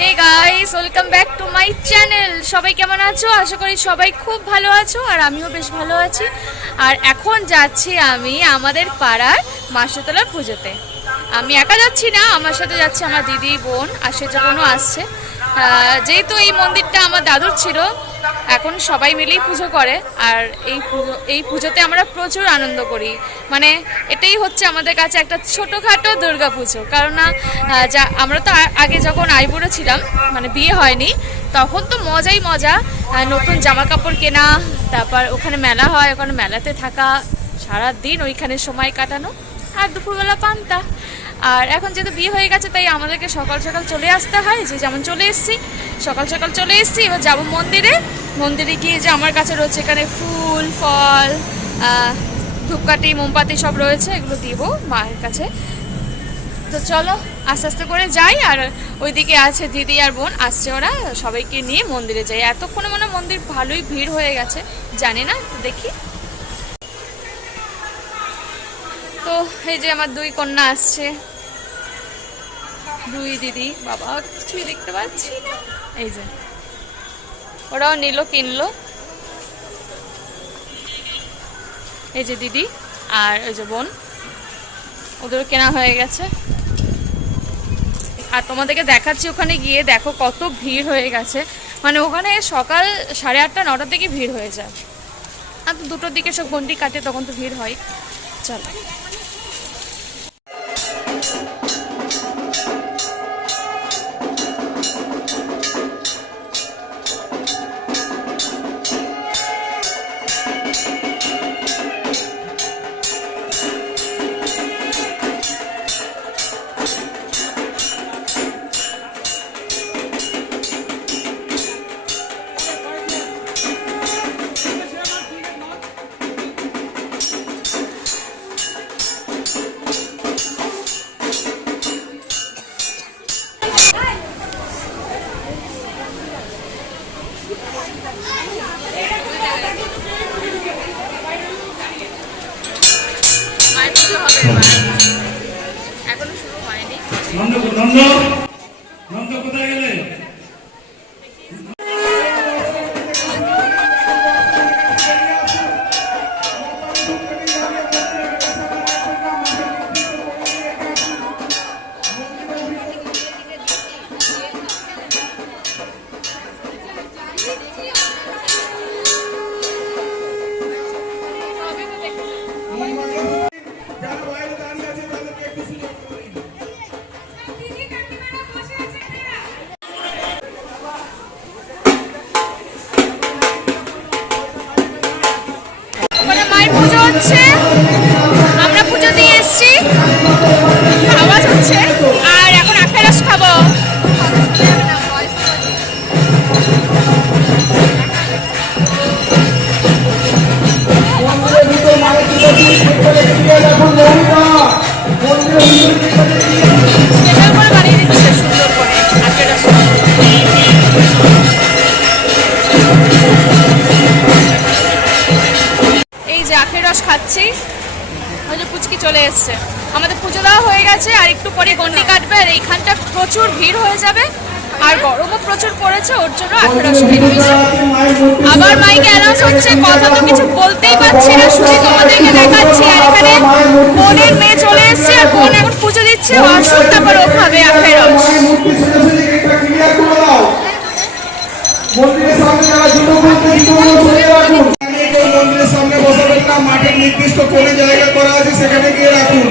Hey guys welcome back to my channel সবাই কেমন আছো? আশা করি সবাই খুব ভালো আছো আর আমিও বেশ ভালো আছি। আর এখন যাচ্ছি আমি আমাদের পাড়ার মাসতলার পুজোতে। আমি একা যাচ্ছি না, আমার সাথে যাচ্ছে আমার দিদি, বোন, আর সেটা বোনও আসছে। যেহেতু এই মন্দিরটা আমার দাদুর ছিল, এখন সবাই মিলেই পুজো করে। আর এই পুজো, এই পুজোতে আমরা প্রচুর আনন্দ করি। মানে এটাই হচ্ছে আমাদের কাছে একটা ছোটোখাটো দুর্গা পুজো। কারণ না যা, আমরা তো আগে যখন আইবুড়ো ছিলাম মানে বিয়ে হয়নি, তখন তো মজাই মজা নতুন জামা কাপড় কেনা, তারপর ওখানে মেলা হয়, ওখানে মেলাতে থাকা সারা দিন ওইখানে সময় কাটানো, আর দুপুরবেলা পান্তা। আর এখন যেহেতু বিয়ে হয়ে গেছে, তাই আমাদেরকে সকাল সকাল চলে আসতে হয়। যে যেমন চলে এসেছি, সকাল সকাল চলে এসেছি, এবার যাব মন্দিরে। মন্দিরে গিয়ে যে আমার কাছে রয়েছে এখানে ফুল, ফল ধূপকাঠি, মোমবাতি সব রয়েছে, এগুলো দিব মায়ের কাছে। তো চলো, আস্তে আস্তে করে যাই, আর ওইদিকে আছে দিদি আর বোন, আসছে ওরা, সবাইকে নিয়ে মন্দিরে যাই। এতক্ষণে মনে মন্দির ভালোই ভিড় হয়ে গেছে, জানি না দেখি। তো এই যে আমার দুই কন্যা আসছে। দুই দিদি, বাবা, কিছুই দেখতে পাচ্ছি না। এই যে, ওরাও নিল, কিনলো। এই যে দিদি আর ওই যে বোন, ওদেরও কেনা হয়ে গেছে। আর তোমাদেরকে দেখাচ্ছি, ওখানে গিয়ে দেখো কত ভিড় হয়ে গেছে। মানে ওখানে সকাল সাড়ে আটটা, নটার দিকে ভিড় হয়ে যায়। আর দুটোর দিকে সব গন্ডি কাটে, তখন তো ভিড় হয়। চলো। পুজো চলে এসছে। আমাদের পুজো দেওয়া হয়ে গেছে, আর একটু পরে গন্ডি কাটবে, আর এইখানটা প্রচুর ভিড় হয়ে যাবে, আর গরমও প্রচুর পড়েছে, ওর জন্য নিয়েছি মায়ের মূর্তি আবার মাইকে অ্যানাউন্স হচ্ছে, কথা তো কিছু বলতেই পারছি না, শুধু তোমাদেরকে দেখাচ্ছি আর এখানে বোনের মেয়ে চলে এসেছে, আর বোন এখন পুজো দিচ্ছে অসুখ তারপর ও খাবে আখের মন্দিরের সামনে যারা মন্দিরের সামনে বসাবেন না, মাঠের নির্দিষ্ট কোণে জায়গা করা আছে, সেখানে গিয়ে রাখুন।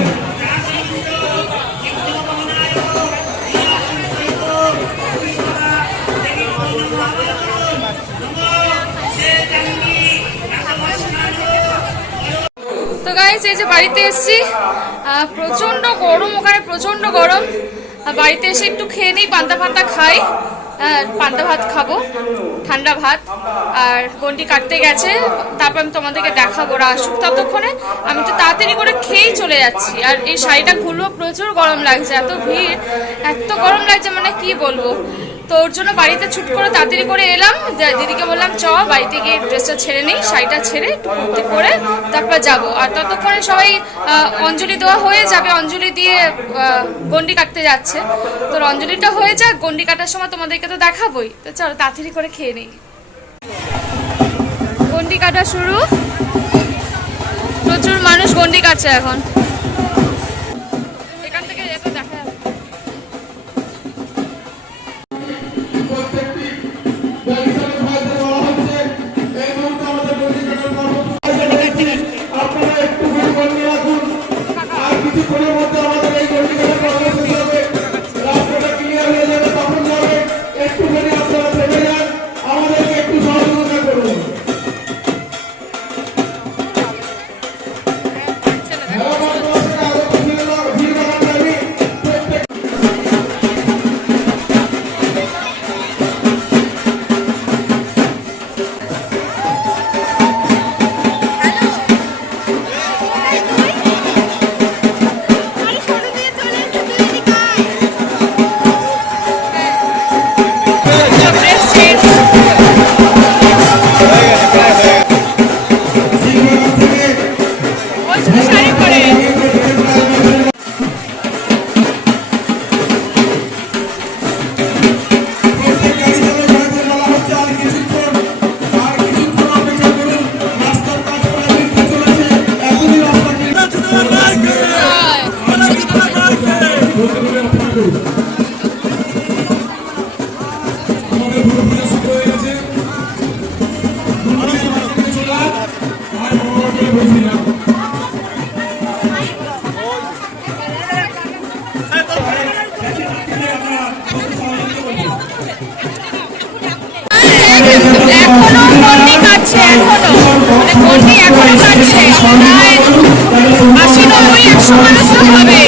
তো এই যে বাড়িতে এসেছি প্রচণ্ড গরম ওখানে, প্রচণ্ড গরম। বাড়িতে এসে একটু খেয়ে নিই, পান্তা ফান্তা খাই। পান্তা ভাত খাব, ঠান্ডা ভাত। আর গন্ডি কাটতে গেছে, তারপর আমি তোমাদেরকে দেখাবো, ওরা আসুক ততক্ষণে। আমি তো তাড়াতাড়ি করে খেয়েই চলে যাচ্ছি। আর এই শাড়িটা খুলবো, প্রচুর গরম লাগছে, এত ভিড়, এত গরম লাগছে মানে কি বলব? তো ওর জন্য বাড়িতে ছুট করে তাড়াতাড়ি করে এলাম দিদিকে বললাম, চ, বাড়িতে গিয়ে ড্রেসটা ছেড়ে নিই, শাড়িটা ছেড়ে কুর্তি পরে তারপর যাব। আর ততক্ষণে সবাই অঞ্জলি দেওয়া হয়ে যাবে, অঞ্জলি দিয়ে গন্ডি কাটতে যাচ্ছে। তো অঞ্জলিটা হয়ে যাক, গন্ডি কাটার সময় তোমাদেরকে তো দেখাবোই। তো চলো তাড়াতাড়ি করে খেয়ে নেই। গন্ডি কাটা শুরু। প্রচুর মানুষ গন্ডি কাটছে এখন। এখনও মানে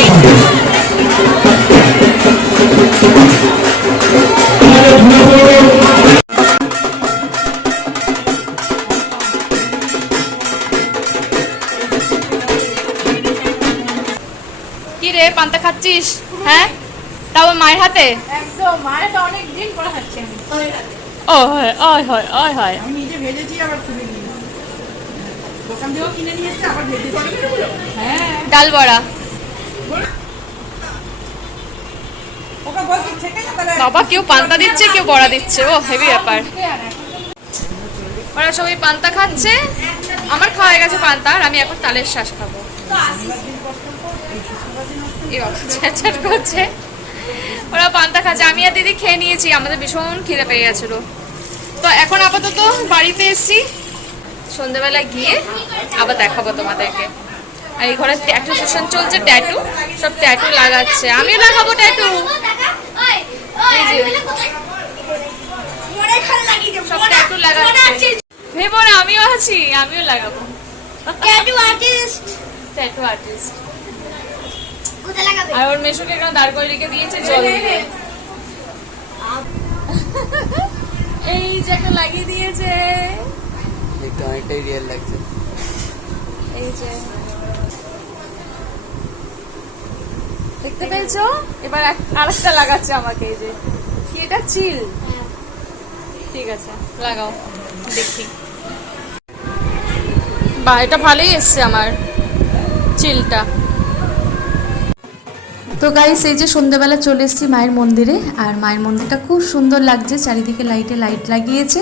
রে, পান্তা খাচ্ছিস? হ্যাঁ? তাও মায়ের হাতে? একদম, মায়ের অনেক দিন পরে খাচ্ছি ও হয় ওই হয় ওই হয়। আমি নিজে ভেজেছি আবার খুলে নিই দোকান থেকেও কিনে নিয়ে এসে আবার ভেজেছি। হ্যাঁ। ডাল বড়া। বাবা কেউ পান্তা দিচ্ছে কেউ বড়া দিচ্ছে। ও হেভি ব্যাপার। ওরা সবাই পান্তা খাচ্ছে। আমার খাওয়া হয়ে গেছে পান্তা আর আমি এখন তালের শ্বাস খাব। করছে। ওরা পান্তা খাচ্ছে। আমি আর দিদি খেয়ে নিয়েছি আমাদের ভীষণ খিদে পেয়ে গেছিল। তো এখন আপাতত বাড়িতে এসেছি। সন্ধ্যেবেলা গিয়ে আবার দেখাবো তোমাদেরকে। আর এই ঘরে ট্যাটু সেশন চলছে ট্যাটু সব ট্যাটু লাগাচ্ছে। আমিও লাগাবো ট্যাটু সব ট্যাটু লাগাচ্ছে। ভেবো না আমিও আছি আমিও লাগাবো। ট্যাটু আর্টিস্ট আর ওর মেশুকে এখানে দাঁড় করে রেখে দিয়েছে জল। দিয়ে এই যে একটা লাগিয়ে দিয়েছে। দেখতে অনেকটাই রিয়েল লাগছে। এই যে। দেখতে পেয়েছ? এবার আরেকটা লাগাচ্ছে আমাকে এই যে। কি এটা? চিল? ঠিক আছে লাগাও। দেখি। বা এটা ভালোই এসছে আমার চিলটা। তো গাইস এই যে সন্ধ্যাবেলা চলে এসেছি মায়ের মন্দিরে, আর মায়ের মন্দিরটা খুব সুন্দর লাগছে, চারিদিকে লাইটে লাইট লাগিয়েছে।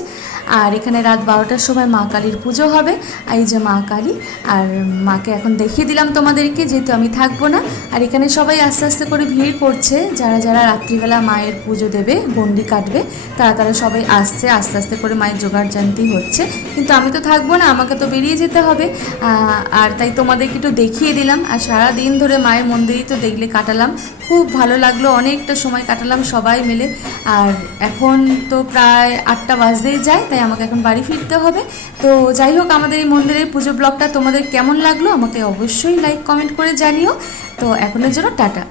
আর এখানে রাত বারোটার সময় মা কালীর পুজো হবে। এই যে মা কালী, আর মাকে এখন দেখিয়ে দিলাম তোমাদেরকে, যেহেতু আমি থাকব না। আর এখানে সবাই আস্তে আস্তে করে ভিড় করছে। যারা যারা রাত্রিবেলা মায়ের পুজো দেবে, গন্ডি কাটবে, তারা তারা সবাই আসছে, আস্তে আস্তে করে মায়ের জোগাড় জানতি হচ্ছে। কিন্তু আমি তো থাকব না, আমাকে তো বেরিয়ে যেতে হবে। আর তাই তোমাদেরকে একটু দেখিয়ে দিলাম। আর সারা দিন ধরে মায়ের মন্দিরেই তো দেখলে কাটালাম। খুব ভালো লাগল, অনেকটা সময় কাটালাম সবাই মিলে। আর এখন তো প্রায় আটটা বাজতেই যায় তাই আমাকে এখন বাড়ি ফিরতে হবে। তো যাই হোক, আমাদের এই মন্দিরের পুজো ব্লগটা তোমাদের কেমন লাগল? আমাকে অবশ্যই লাইক কমেন্ট করে জানিও। তো এখনের জন্য টাটা।